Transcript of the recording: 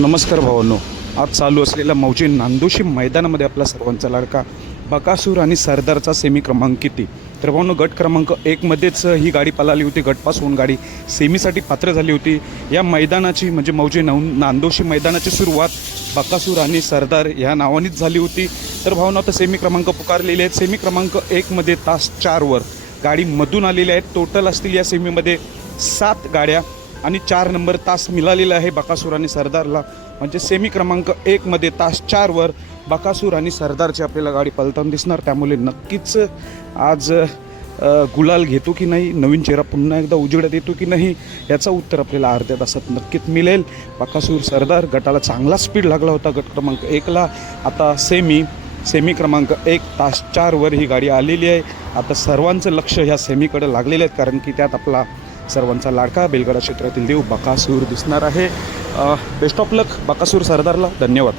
नमस्कार भावांनो, आज चालू असलेल्या मौजे नांदोशी मैदानामध्ये आपला सर्वांचा लाडका बकासूर आणि सरदारचा सेमी क्रमांक किती. तर भावांनो, गट क्रमांक 1मध्येच ही गाडी पळाली होती. गटपास होऊन गाडी सेमीसाठी पात्र झाली होती. या मैदानाची म्हणजे मौजे नांदोशी मैदानाची सुरुवात बकासूर आणि सरदार ह्या नावानेच झाली होती. तर भावांनो, आता सेमी क्रमांक पुकारलेले आहेत. सेमी क्रमांक 1मध्ये तास 4वर गाडी मधून आलेल्या आहेत. टोटल असतील या सेमीमध्ये 7 गाड्या आणि 4 नंबर तास मिळालेला आहे बकासूर आणि सरदारला. म्हणजे सेमी क्रमांक 1मध्ये तास 4वर बकासूर आणि सरदारची आपल्याला गाडी पळताना दिसणार. त्यामुळे नक्कीच आज गुलाल घेतो की नाही, नवीन चेहरा पुन्हा एकदा उजेडात येतो की नाही, याचं उत्तर आपल्याला अर्ध्या तासात नक्कीच मिळेल. बकासूर सरदार गटाला चांगला स्पीड लागला होता गट क्रमांक 1ला. आता सेमी क्रमांक 1 तास 4वर ही गाडी आलेली आहे. आता सर्वांचं लक्ष ह्या सेमीकडे लागलेलं आहे, कारण की त्यात आपला सर्वांचा लाडका बेलगडा क्षेत्रातील देव बकासूर दिसणार आहे. बेस्ट ऑफ लक बकासूर सरदारला. धन्यवाद.